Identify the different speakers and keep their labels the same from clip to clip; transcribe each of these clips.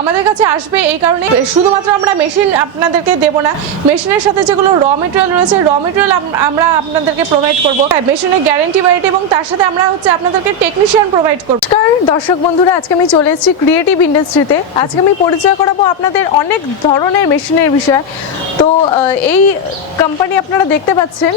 Speaker 1: আমাদের কাছে আসবে এই কারণে। শুধুমাত্র আমরা মেশিন আপনাদেরকে দেব না। মেশিনের সাথে যেগুলো র মেটেরিয়াল রয়েছে র মেটেরিয়াল আমরা আপনাদেরকে প্রোভাইড করব। মেশিনের গ্যারেন্টি ওয়ারেন্টি এবং তার সাথে আমরা হচ্ছে আপনাদেরকে টেকনিশিয়ান প্রোভাইড করব। নমস্কার, দর্শক বন্ধুরা, আজকে আমি চলে এসেছি ক্রিয়েটিভ ইন্ডাস্ট্রিতে আজকে আমি পরিচয় করাবো আপনাদের অনেক ধরনের মেশিনের বিষয়। তো এই কোম্পানি আপনারা দেখতে পাচ্ছেন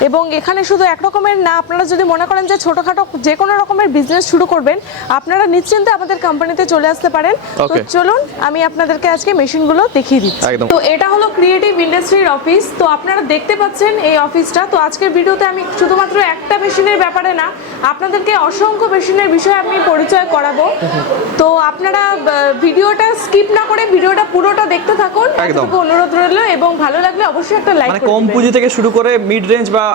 Speaker 1: এবং এখানে শুধু এক রকমের না আপনারা যদি মনে করেন যে ছোটোখাটো যে কোনো রকমের বিজনেস শুরু করবেন আপনারা নিশ্চিন্তে আমাদের কোম্পানিতে চলে আসতে পারেন। তো চলুন আমি আপনাদেরকে আজকে মেশিনগুলো দেখিয়ে দিচ্ছি। তো এটা হলো ক্রিয়েটিভ ইন্ডাস্ট্রির অফিস তো আপনারা দেখতে পাচ্ছেন এই অফিসটা তো আজকের ভিডিওতে আমি শুধুমাত্র একটা মেশিনের ব্যাপারে না আপনাদেরকে অসংখ্য মেশিনের বিষয়ে আমি পরিচয় করাবো। তো আপনারা ভিডিওটা স্কিপ না করে ভিডিওটা পুরোটা দেখতে থাকুন।
Speaker 2: একদম।
Speaker 1: অনুরোধ রইল এবং ভালো লাগলে অবশ্যই একটা লাইক
Speaker 2: মানে কম পুঁজি থেকে শুরু করে মিড রেঞ্জ ব-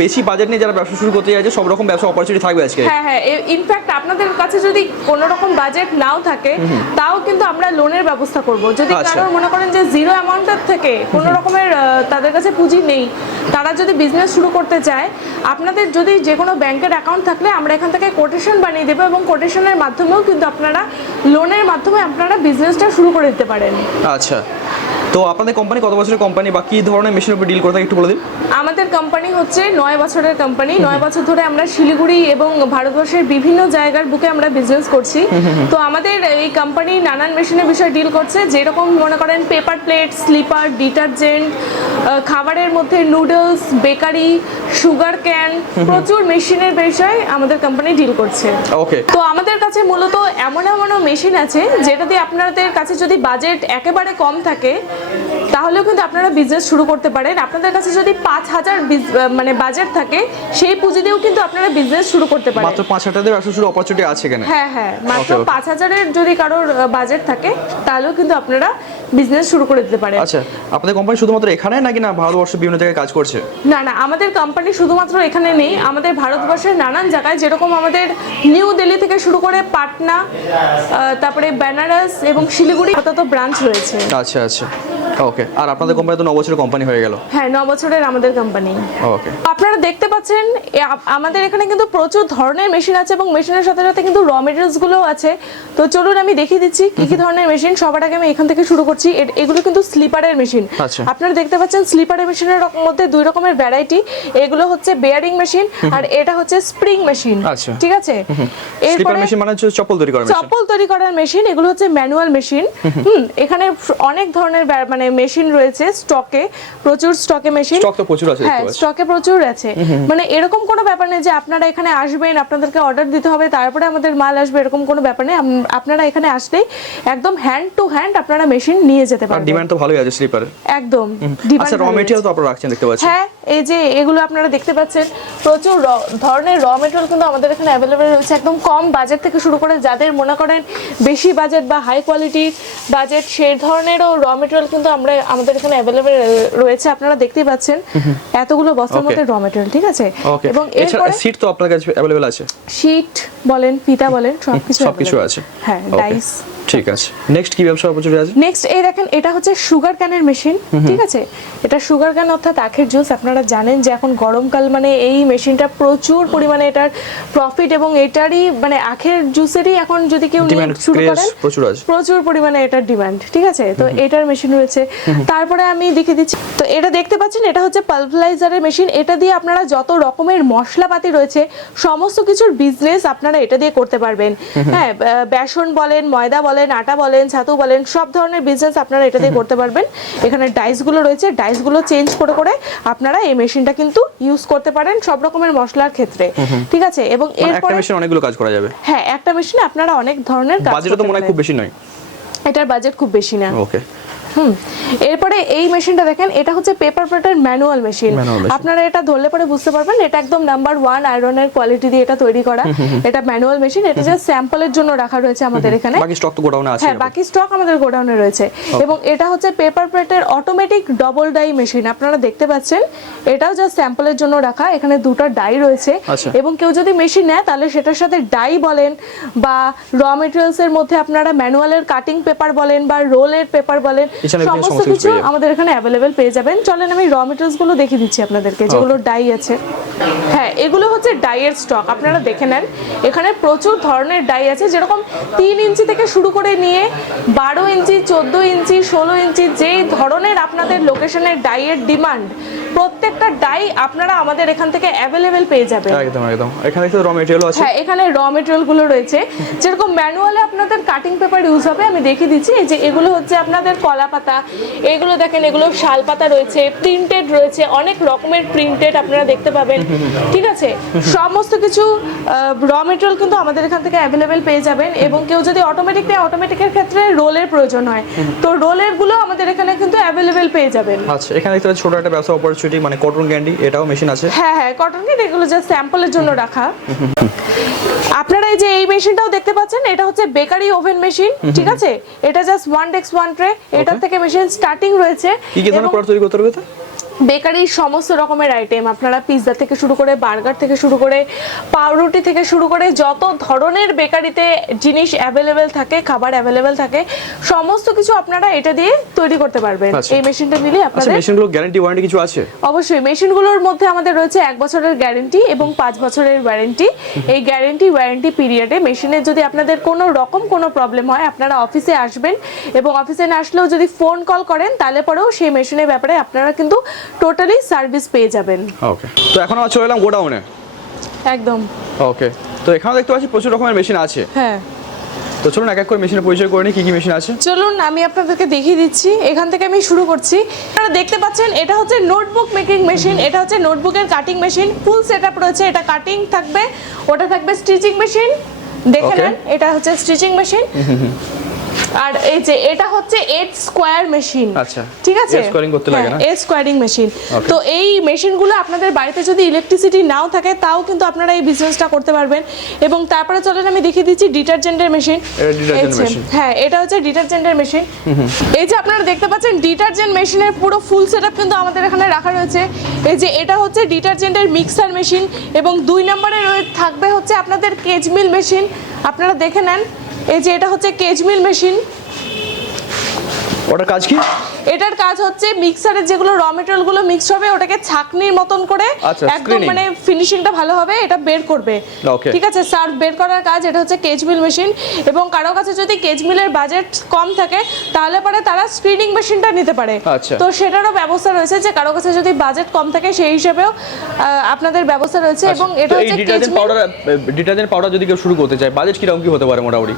Speaker 2: বেশি বাজেট নিয়ে যারা ব্যবসা শুরু করতে চাইছে সব রকম ব্যবসা অপরচুনিটি থাকবে আজকে।
Speaker 1: হ্যাঁ হ্যাঁ ইনফ্যাক্ট আপনাদের কাছে যদি কোনো রকম বাজেট নাও থাকে তাও কিন্তু আমরা লোনের ব্যবস্থা করব। যদি
Speaker 2: আচ্ছা।
Speaker 1: কারোর মনে করেন যে জিরো অ্যামাউন্টের থেকে কোনো রকমের তাদের কাছে পুঁজি নেই তারা যদি বিজনেস শুরু করতে চায় আপনাদের যদি যে কোনো ব্যাংকের অ্যাকাউন্ট থাকলে আমরা এখান থেকে কোটেশন বানিয়ে দেবো এবং কোটেশনের মাধ্যমেও কিন্তু আপনারা লোনের মাধ্যমে আপনারা বিজনেসটা শুরু করে দিতে পারেন।
Speaker 2: আচ্ছা। তো আপনাদের কোম্পানি কত বছরের কোম্পানি বা কি ধরনের মেশিনের উপর ডিল করে থাকে একটু বলে দিন?
Speaker 1: আমাদের কোম্পানি হচ্ছে নয় বছরের কোম্পানি নয় বছর ধরে আমরা শিলিগুড়ি এবং ভারতবর্ষের বিভিন্ন জায়গার বুকে আমরা বিজনেস করছি। তো আমাদের এই কোম্পানি নানান মেশিনের বিষয়ে ডিল করছে। যেরকম মনে করেন পেপার প্লেট স্লিপার ডিটারজেন্ট খাবারের মধ্যে নুডলস বেকারি সুগার ক্যান প্রচুর মেশিনের বিষয়ে আমাদের কোম্পানি ডিল করছে।
Speaker 2: ওকে
Speaker 1: তো আমাদের কাছে মূলত এমন এমনও মেশিন আছে যেটা দিয়ে আপনাদের কাছে যদি বাজেট একেবারে কম থাকে Thank you. তাহলেও কিন্তু আপনারা বিজনেস শুরু করতে পারেন। আপনাদের কাছে যদি পাঁচ হাজার মানে বাজেট থাকে সেই পুঁজি দিয়েও কিন্তু আপনারা বিজনেস শুরু করতে পারেন।
Speaker 2: মাত্র পাঁচ হাজার ব্যবসা শুরু অপরচুনিটি আছে এখানে?
Speaker 1: হ্যাঁ হ্যাঁ। মাত্র. পাঁচ হাজারের যদি কারোর বাজেট থাকে তাহলেও কিন্তু আপনারা বিজনেস শুরু করে দিতে পারেন।
Speaker 2: আচ্ছা আপনাদের কোম্পানি শুধুমাত্র এখানে নাকি না ভারতবর্ষের বিভিন্ন জায়গায় কাজ করছে?
Speaker 1: না না আমাদের কোম্পানি শুধুমাত্র এখানে নেই। আমাদের ভারতবর্ষের নানান জায়গায় যেরকম আমাদের নিউ দিল্লি থেকে শুরু করে পাটনা তারপরে বেনারস এবং শিলিগুড়ি কত ব্রাঞ্চ রয়েছে।
Speaker 2: আচ্ছা আচ্ছা। ওকে আর আপনাদের কোম্পানি তো ন বছরের কোম্পানি হয়ে গেল।
Speaker 1: হ্যাঁ ন বছরের আমাদের কোম্পানি
Speaker 2: ওকে
Speaker 1: আপনারা দেখতে পাচ্ছেন আমাদের এখানে কিন্তু প্রচুর ধরনের মেশিন আছে এবং মেশিনের সাথে সাথে কিন্তু র মেটেরিয়ালস গুলোও আছে। তো চলুন আমি দেখিয়ে দিচ্ছি কি কি ধরনের মেশিন সবার আগে আমি এখান থেকে শুরু করছি। এগুলো কিন্তু স্লিপারের মেশিন
Speaker 2: আচ্ছা।
Speaker 1: আপনারা দেখতে পাচ্ছেন স্লিপারের মেশিনের মধ্যে দুই রকমের ভ্যারাইটি এগুলো হচ্ছে বেয়ারিং মেশিন আর এটা হচ্ছে স্প্রিং মেশিন
Speaker 2: আচ্ছা।
Speaker 1: ঠিক আছে?
Speaker 2: স্লিপার মেশিন মানে হচ্ছে চপ্পল তৈরি করা মেশিন
Speaker 1: চপ্পল তৈরি করার মেশিন এগুলো হচ্ছে ম্যানুয়াল মেশিন হুম এখানে অনেক ধরনের মানে মেশিন রয়েছে স্টকে প্রচুর স্টকে মেশিন।
Speaker 2: স্টক তো প্রচুর আছে
Speaker 1: হ্যাঁ স্টকে প্রচুর আছে। মানে এরকম কোনো ব্যাপার নেই যে আপনারা এখানে আসবেন আপনাদেরকে অর্ডার দিতে হবে তারপরে আমাদের মাল আসবে এরকম কোনো ব্যাপার নেই। আপনারা এখানে আসলেই একদম হ্যান্ড টু হ্যান্ড আপনারা মেশিন নিয়ে যেতে পারবেন।
Speaker 2: ডিমান্ড তো ভালোই আছে স্লিপারের
Speaker 1: একদম
Speaker 2: আচ্ছা র মেটেরিয়াল তো আপনারা রাখছেন দেখতে পাচ্ছি।
Speaker 1: হ্যাঁ এই যে এগুলো আপনারা দেখতে পাচ্ছেন প্রচুর ধরনের র মেটেরিয়াল কিন্তু আমাদের এখানে অ্যাভেলেবেল রয়েছে। একদম কম বাজেট থেকে শুরু করে যাদের মনে করেন বেশি বাজেট বা হাই কোয়ালিটির বাজেট সেই ধরনেরও র মেটেরিয়াল কিন্তু আমরা আমাদের এখানে অ্যাভেলেবেল রয়েছে আপনারা দেখতেই পাচ্ছেন। এতগুলো বস্তার মধ্যে র মেটেরিয়াল ঠিক আছে? এবং
Speaker 2: এছাড়া
Speaker 1: এরপরে
Speaker 2: সিট তো আপনার কাছে অ্যাভেলেবেল আছে?
Speaker 1: শীট বলেন ফিতা বলেন সবকিছু
Speaker 2: সবকিছু আছে।
Speaker 1: হ্যাঁ ডাইস
Speaker 2: ঠিক আছে। নেক্সট কি ব্যবসা অপরচুনিটি আছে?
Speaker 1: নেক্সট এই দেখেন এটা হচ্ছে সুগার ক্যানের মেশিন ঠিক আছে? এটা সুগার ক্যান অর্থাৎ আখের জুস আপনারা জানেন যে এখন গরমকাল মানে এই মেশিনটা প্রচুর পরিমাণে এটার প্রফিট এবং এটারই মানে আখের জুসেরই এখন যদি কেউ শুরু করেন
Speaker 2: প্রচুর
Speaker 1: পরিমাণে এটার ডিমান্ড ঠিক আছে? তো এটার মেশিন রয়েছে। তারপরে আমি দেখিয়ে দিচ্ছি তো এটা দেখতে পাচ্ছেন এটা হচ্ছে পালভারাইজারের মেশিন এটা দিয়ে আপনারা যত রকমের মশলাপাতি রয়েছে সমস্ত কিছুর বিজনেস আপনারা এটা দিয়ে করতে পারবেন। হ্যাঁ বেসন বলেন ময়দা বলেন আটা বলেন ছাতু বলেন সব ধরনের বিজনেস আপনারা এটা দিয়ে করতে পারবেন। এখানে ডাইসগুলো রয়েছে ডাইসগুলো চেঞ্জ করে করে আপনারা এই মেশিনটা কিন্তু ইউজ করতে পারেন সব রকমের মশলার ক্ষেত্রে। ঠিক আছে? এবং
Speaker 2: মানে
Speaker 1: এরপরে
Speaker 2: মেশিন অনেকগুলো কাজ করা যাবে।
Speaker 1: হ্যাঁ একটা মেশিনে আপনারা অনেক ধরনের কাজ
Speaker 2: বাজেটও তো মনে হয় খুব বেশি নয়।
Speaker 1: এটার বাজেট খুব বেশি না।
Speaker 2: ওকে
Speaker 1: হুম এরপরে এই মেশিনটা দেখেন এটা হচ্ছে পেপার প্লেটের ম্যানুয়াল মেশিন আপনারা এটা ধরলে পরে বুঝতে পারবেন এটা একদম নাম্বার ওয়ান আয়রনের কোয়ালিটি দিয়ে এটা তৈরি করা। এটা ম্যানুয়াল মেশিন এটা জাস্ট স্যাম্পলের জন্য রাখা রয়েছে আমাদের এখানে।
Speaker 2: বাকি স্টক তো গোডাউনে আছে
Speaker 1: হ্যাঁ বাকি স্টক আমাদের গোডাউনে রয়েছে। এবং এটা হচ্ছে পেপার প্লেটের অটোমেটিক ডবল ডাই মেশিন আপনারা দেখতে পাচ্ছেন এটাও জাস্ট স্যাম্পলের জন্য রাখা। এখানে দুটো ডাই রয়েছে।
Speaker 2: আচ্ছা।
Speaker 1: এবং কেউ যদি মেশিন নেয় তাহলে সেটার সাথে ডাই বলেন বা র মেটেরিয়ালস এর মধ্যে আপনারা ম্যানুয়ালের কাটিং পেপার বলেন বা রোলের পেপার বলেন সমস্ত
Speaker 2: কিছু।
Speaker 1: আমাদের এখানে অ্যাভেলেবেল পেয়ে যাবেন। চলেন আমি র মেটেরিয়ালসগুলো দেখিয়ে দিচ্ছি আপনাদেরকে যেগুলো ডাই আছে। হ্যাঁ এগুলো হচ্ছে ডাইয়ের স্টক আপনারা দেখে নেন। এখানে প্রচুর ধরনের ডাই আছে যেরকম তিন ইঞ্চি থেকে শুরু করে নিয়ে বারো ইঞ্চি চোদ্দ ইঞ্চি ষোলো ইঞ্চি যেই ধরনের আপনাদের লোকেশনের ডাইয়ের ডিমান্ড প্রত্যেকটা ডাই আপনারা আমাদের এখান থেকে অ্যাভেলেবেল পেয়ে যাবেন।
Speaker 2: একদম একদম। এখানে দেখতে র মেটেরিয়াল আছে।
Speaker 1: হ্যাঁ এখানে র মেটেরিয়ালগুলো রয়েছে। যেরকম ম্যানুয়ালে আপনাদের কাটিং পেপার ইউজ হবে আমি দেখিয়ে দিচ্ছি। এই যে এগুলো হচ্ছে আপনাদের কলা পাতা। এগুলো দেখেন এগুলো শাল পাতা রয়েছে প্রিন্টেড রয়েছে অনেক রকমের প্রিন্টেড আপনারা দেখতে পাবেন। ঠিক আছে? সমস্ত কিছু র মেটেরিয়াল কিন্তু আমাদের এখান থেকে অ্যাভেলেবেল পেয়ে যাবেন এবং কেউ যদি অটোমেটিক নেয় অটোমেটিকের ক্ষেত্রে রোলের প্রয়োজন হয়। তো রোলেরগুলো আমাদের এখানে কিন্তু অ্যাভেলেবেল পেয়ে যাবেন।
Speaker 2: আচ্ছা এখানে পাচ্ছি ছোট একটা ব্যবসা অপরচুনিটি মানে কটন ক্যান্ডি এটাও মেশিন আছে।
Speaker 1: হ্যাঁ হ্যাঁ কটন ক্যান্ডি এগুলো জাস্ট স্যাম্পলের জন্য রাখা। আপনারা এই যে এই মেশিনটাও দেখতে পাচ্ছেন এটা হচ্ছে বেকারি ওভেন মেশিন ঠিক আছে? এটা just one decks one tray এটা থেকে মেশিন স্টার্টিং রয়েছে
Speaker 2: কি কি ধরনের প্রোডাক্ট তৈরি করতে পারবে তো
Speaker 1: বেকারির সমস্ত রকমের আইটেম আপনারা পিৎজা থেকে শুরু করে বার্গার থেকে শুরু করে পাউরুটি থেকে শুরু করে যত ধরনের বেকারিতে জিনিস অ্যাভেলেবেল থাকে খাবার অ্যাভেলেবেল থাকে সমস্ত কিছু আপনারা এটা দিয়ে তৈরি করতে পারবেন।
Speaker 2: আচ্ছা।
Speaker 1: এই মেশিনটা নিলে
Speaker 2: আচ্ছা
Speaker 1: আপনাদের
Speaker 2: মেশিনগুলো গ্যারান্টি ওয়ারেন্টি কিছু আছে?
Speaker 1: অবশ্যই মেশিনগুলোর মধ্যে আমাদের রয়েছে এক বছরের গ্যারেন্টি এবং পাঁচ বছরের ওয়ারেন্টি এই গ্যারেন্টি ওয়ারেন্টি পিরিয়ডে মেশিনের যদি আপনাদের কোনো রকম কোনো প্রবলেম হয় আপনারা অফিসে আসবেন এবং অফিসে না আসলেও যদি ফোন কল করেন তাহলে পরেও সেই মেশিনের ব্যাপারে আপনারা কিন্তু টোটালি সার্ভিস পেয়ে যাবেন।
Speaker 2: ওকে তো এখন আমরা চলে এলাম গোডাউনে
Speaker 1: একদম।
Speaker 2: ওকে তো এখানে দেখতে পাচ্ছি প্রচুর রকমের মেশিন আছে।
Speaker 1: হ্যাঁ।
Speaker 2: তো চলুন এক এক করে মেশিনের পরিচয় করে নিই কি কি মেশিন আছে।
Speaker 1: চলুন আমি আপনাদেরকে দেখিয়ে দিচ্ছি। এখান থেকে আমি শুরু করছি। আপনারা দেখতে পাচ্ছেন এটা হচ্ছে নোটবুক মেকিং মেশিন এটা হচ্ছে নোটবুকের cutting machine full set up রয়েছে। এটা কাটিং থাকবে ওটা থাকবে স্টিচিং মেশিন দেখে. নেন এটা হচ্ছে স্টিচিং মেশিন আর এই যে এটা হচ্ছে এইট স্কোয়ার মেশিন।
Speaker 2: আচ্ছা।
Speaker 1: ঠিক আছে?
Speaker 2: squaring করতে লাগে না?
Speaker 1: এইট স্কোয়ারিং মেশিন তো এই মেশিনগুলো আপনাদের বাড়িতে যদি ইলেকট্রিসিটি নাও থাকে তাও কিন্তু আপনারা এই বিজনেসটা করতে পারবেন। এবং তারপরে চলেন আমি দেখিয়ে দিচ্ছি ডিটারজেন্টের মেশিন। হ্যাঁ এটা হচ্ছে ডিটারজেন্টের মেশিন এই যে আপনারা দেখতে পাচ্ছেন ডিটারজেন্ট মেশিনের পুরো ফুল সেটআপ কিন্তু আমাদের এখানে রাখা রয়েছে। এই যে এটা হচ্ছে ডিটারজেন্টের মিক্সার মেশিন এবং দুই নম্বরে থাকবে হচ্ছে আপনাদের কেজমিল মেশিন আপনারা দেখে নেন এই যে এটা হচ্ছে কেজমিল মেশিন
Speaker 2: ওটার কাজ কি?
Speaker 1: এটার কাজ হচ্ছে মিক্সারের যেগুলো র মেটেরিয়ালগুলো মিক্স হবে ওটাকে ছাকনির মতন করে
Speaker 2: আচ্ছা,
Speaker 1: একদম মানে ফিনিশিংটা ভালো হবে এটা বের করবে। ঠিক আছে সার্ভ বের করার কাজ এটা হচ্ছে কেজমিল মেশিন এবং কারও কাছে যদি কেজমিলের বাজেট কম থাকে তাহলে পরে তারা স্ক্রিনিং মেশিনটা নিতে পারে।
Speaker 2: আচ্ছা।
Speaker 1: তো সেটারও ব্যবস্থা রয়েছে যে কারও কাছে যদি বাজেট কম থাকে সেই হিসেবেও আপনাদের ব্যবস্থা রয়েছে এবং এটা
Speaker 2: আচ্ছা,
Speaker 1: হচ্ছে
Speaker 2: ডিটারজেন্ট পাউডার ডিটারজেন্ট পাউডার যদি কেউ শুরু করতে চায় বাজেট কীরকম কি হতে পারে মোটামুটি?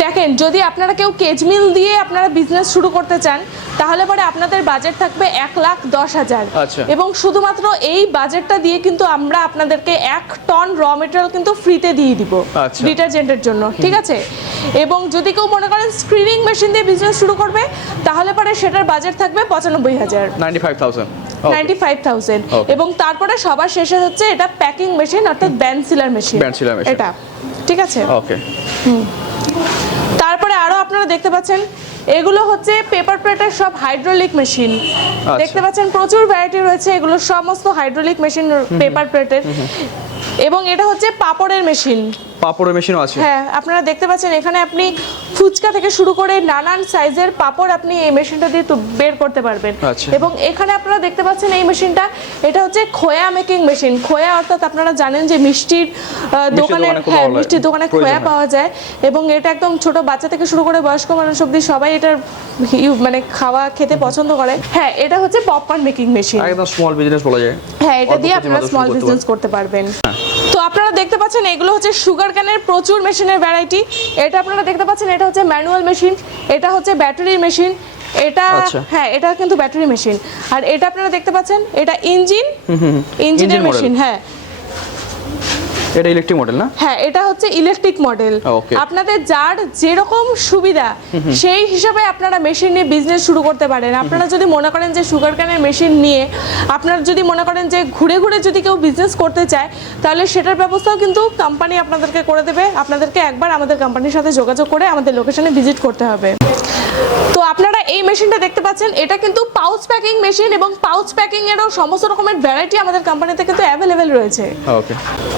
Speaker 1: দেখেন যদি আপনারা কেউ কেজমিল দিয়ে আপনারা বিজনেস শুরু করতে চান তাহলে পরে আপনাদের বাজেট থাকবে এক লাখ দশ হাজার।
Speaker 2: আচ্ছা।
Speaker 1: এবং শুধুমাত্র এই বাজেটটা দিয়ে কিন্তু আমরা আপনাদেরকে এক টন র মেটেরিয়াল কিন্তু ফ্রিতে দিয়ে দিব
Speaker 2: আচ্ছা।
Speaker 1: ডিটারজেন্টের জন্য ঠিক আছে? এবং যদি কেউ মনে করেন স্ক্রিনিং মেশিন দিয়ে বিজনেস শুরু করবে তাহলে পরে সেটার বাজেট থাকবে পঁচানব্বই হাজার।
Speaker 2: নাইনটি ফাইভ থাউজেন্ড
Speaker 1: এবং তারপরে সবার শেষে হচ্ছে এটা প্যাকিং মেশিন অর্থাৎ ব্যান্সিলার মেশিন
Speaker 2: Band
Speaker 1: এটা ঠিক আছে?
Speaker 2: ওকে
Speaker 1: তারপরে আরও আপনারা দেখতে পাচ্ছেন এগুলো হচ্ছে পেপার প্লেটের সব হাইড্রোলিক মেশিন দেখতে পাচ্ছেন প্রচুর ভ্যারাইটি রয়েছে এগুলো সমস্ত হাইড্রোলিক মেশিন পেপার প্লেটের এবং এটা হচ্ছে পাপড়ের মেশিন
Speaker 2: পাপড়ের মেশিনও আছে।
Speaker 1: হ্যাঁ আপনারা দেখতে পাচ্ছেন এখানে আপনি ফুচকা থেকে শুরু করে নানান সাইজের পাপড় আপনি এই মেশিনটা দিয়ে বের করতে পারবেন।
Speaker 2: আচ্ছা।
Speaker 1: এবং এখানে আপনারা দেখতে পাচ্ছেন এই মেশিনটা এটা হচ্ছে খোয়া মেকিং মেশিন। খোয়া অর্থাৎ আপনারা জানেন যে মিষ্টির দোকানে হ্যাঁ মিষ্টির দোকানে খোয়া পাওয়া যায়। এবং এটা একদম ছোট বাচ্চা থেকে শুরু করে বয়স্ক মানুষ অব্দি সবাই এটার মানে খাওয়া খেতে পছন্দ করে। হ্যাঁ এটা হচ্ছে পপকর্ন মেকিং মেশিন।
Speaker 2: একদম স্মল বিজনেস বলা যায়।
Speaker 1: হ্যাঁ এটা দিয়ে আপনারা স্মল বিজনেস করতে পারবেন। তো আপনারা দেখতে পাচ্ছেন এগুলো হচ্ছে সুগার ক্যানের প্রচুর মেশিনের ভ্যারাইটি এটা আপনারা দেখতে পাচ্ছেন এটা হচ্ছে ম্যানুয়াল মেশিন এটা হচ্ছে ব্যাটারির মেশিন এটা
Speaker 2: আচ্ছা।
Speaker 1: হ্যাঁ এটা কিন্তু ব্যাটারি মেশিন আর এটা আপনারা দেখতে পাচ্ছেন এটা ইঞ্জিন ইঞ্জিনের। মেশিন হ্যাঁ
Speaker 2: এটা ইলেকট্রিক মডেল না?
Speaker 1: হ্যাঁ এটা হচ্ছে ইলেকট্রিক মডেল আপনাদের যার যেরকম সুবিধা সেই হিসাবে আপনারা মেশিন নিয়ে বিজনেস শুরু করতে পারেন। আপনারা যদি মনে করেন যে সুগার ক্যানের মেশিন নিয়ে আপনারা যদি মনে করেন যে ঘুরে ঘুরে যদি কেউ বিজনেস করতে চায় তাহলে সেটার ব্যবস্থাও কিন্তু কোম্পানি আপনাদেরকে করে দেবে। আপনাদেরকে একবার আমাদের কোম্পানির সাথে যোগাযোগ করে আমাদের লোকেশনে ভিজিট করতে হবে। তো আপনারা এই মেশিনটা দেখতে পাচ্ছেন এটা কিন্তু পাউচ প্যাকিং মেশিন এবং পাউচ প্যাকিং এরও সমস্ত রকমের ভ্যারাইটি আমাদের কোম্পানিতে কিন্তু অ্যাভেলেবেল রয়েছে।
Speaker 2: ওকে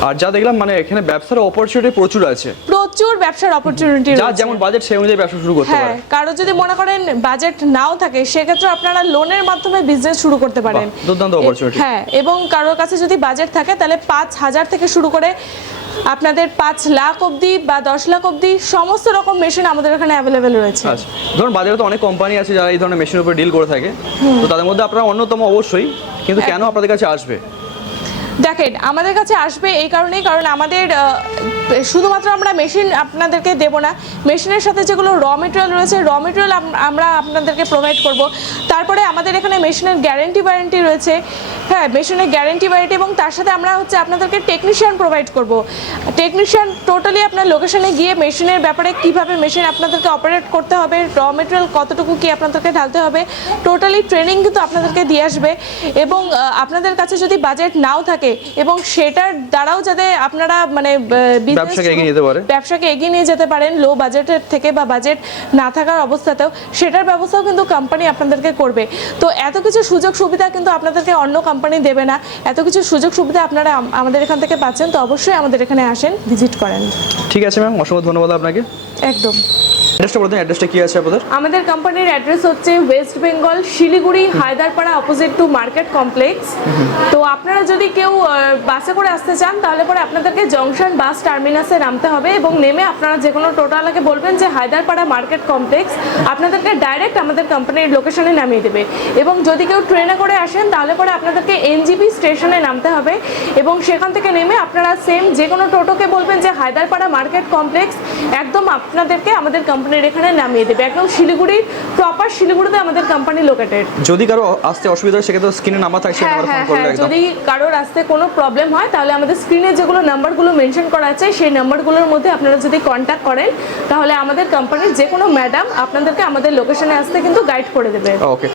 Speaker 2: আর যা দেখলাম মানে এখানে ব্যবসার অপরচুনিটি প্রচুর আছে।
Speaker 1: প্রচুর ব্যবসার অপরচুনিটি
Speaker 2: যার যেমন বাজেট সেই অনুযায়ী ব্যবসা শুরু করতে
Speaker 1: হ্যাঁ
Speaker 2: পারে
Speaker 1: কারও যদি মনে করেন বাজেট নাও থাকে সেক্ষেত্রে আপনারা লোনের মাধ্যমে বিজনেস শুরু করতে পারেন।
Speaker 2: দুর্দান্ত opportunity।
Speaker 1: হ্যাঁ এবং কারোর কাছে যদি বাজেট থাকে তাহলে পাঁচ হাজার থেকে শুরু করে আপনাদের পাঁচ লাখ অবধি বা দশ লাখ অবধি সমস্ত রকম মেশিন আমাদের এখানে অ্যাভেলেবেল রয়েছে।
Speaker 2: আচ্ছা ধরুন বাজারে তো অনেক কোম্পানি আছে যারা এই ধরনের মেশিনের উপর ডিল করে থাকে। তো তাদের মধ্যে আপনারা অন্যতম অবশ্যই কিন্তু কেন আপনাদের কাছে আসবে?
Speaker 1: দেখেন, আমাদের কাছে আসবে এই কারণেই, কারণ আমাদের শুধুমাত্র আমরা মেশিন আপনাদেরকে দেব না, মেশিনের সাথে যেগুলো র মেটেরিয়াল রয়েছে র মেটেরিয়াল আমরা আপনাদেরকে প্রোভাইড করব। তারপরে আমাদের এখানে মেশিনের গ্যারেন্টি ওয়ারেন্টি রয়েছে। হ্যাঁ মেশিনের গ্যারেন্টি ওয়ারেন্টি এবং তার সাথে আমরা হচ্ছে আপনাদেরকে টেকনিশিয়ান প্রোভাইড করব। টেকনিশিয়ান টোটালি আপনার লোকেশনে গিয়ে মেশিনের ব্যাপারে কীভাবে মেশিন আপনাদেরকে অপারেট করতে হবে র মেটেরিয়াল কতটুকু কি আপনাদেরকে ঢালতে হবে টোটালি ট্রেনিং কিন্তু আপনাদেরকে দিয়ে আসবে। এবং আপনাদের কাছে যদি বাজেট নাও থাকে এবং সেটার দ্বারাও যাতে আপনারা মানে
Speaker 2: ব্যবসাকে এগিয়ে নিতে পারে।
Speaker 1: ব্যবসাকে এগিয়ে নিয়ে যেতে পারেন লো বাজেটের থেকে বা বাজেট না থাকার অবস্থাতেও সেটার ব্যবস্থাও কিন্তু কোম্পানি আপনাদেরকে করবে। তো এত কিছু সুযোগ সুবিধা কিন্তু আপনাদেরকে অন্য কোম্পানি দেবে না। এত কিছু সুযোগ সুবিধা আপনারা আমাদের এখান থেকে পাচ্ছেন তো অবশ্যই আমাদের এখানে আসেন ভিজিট করেন।
Speaker 2: ঠিক আছে ম্যাম অসংখ্য ধন্যবাদ আপনাকে।
Speaker 1: একদম।
Speaker 2: অ্যাড্রেসটা বলতেন অ্যাড্রেসটা কি আছে আপনাদের?
Speaker 1: আমাদের কোম্পানির অ্যাড্রেস হচ্ছে West Bengal Siliguri Haidarpara opposite to market complex তো আপনারা যদি কেউ বাসে করে আসতে চান তাহলে পরে আপনাদেরকে জংশন বাস টার্মিনাসে নামতে হবে এবং নেমে আপনারা যে কোনো টোটালাকে বলবেন যে হায়দারপাড়া মার্কেট কমপ্লেক্স আপনাদেরকে ডাইরেক্ট আমাদের কোম্পানির লোকেশনে নামিয়ে দেবে। এবং যদি কেউ ট্রেনে করে আসেন তাহলে পরে আপনাদেরকে এনজিপি স্টেশনে নামতে হবে এবং সেখান থেকে নেমে আপনারা সেম যে কোনো টোটোকে বলবেন যে হায়দারপাড়া মার্কেট কমপ্লেক্স একদম আপনাদেরকে আমাদের কোম্পানির এখানে নামিয়ে দেবে। একদম শিলিগুড়ি প্রপার শিলিগুড়িতে আমাদের কোম্পানি লোকেটেড
Speaker 2: যদি কারও আসতে অসুবিধা হয় সেক্ষেত্রে স্ক্রিনে নাম্বার থাকছে
Speaker 1: হ্যাঁ
Speaker 2: নাম্বার ফোন
Speaker 1: করে
Speaker 2: করলে
Speaker 1: হ্যাঁ
Speaker 2: একদম।
Speaker 1: যদি কারও আসতে কোনো প্রবলেম হয় তাহলে আমাদের স্ক্রিনে যেগুলো নাম্বারগুলো মেনশন করা আছে সেই নাম্বারগুলোর মধ্যে আপনারা যদি কন্ট্যাক্ট করেন তাহলে আমাদের কোম্পানির যে কোনো ম্যাডাম আপনাদেরকে আমাদের লোকেশনে আসতে কিন্তু গাইড করে দেবে।
Speaker 2: ওকে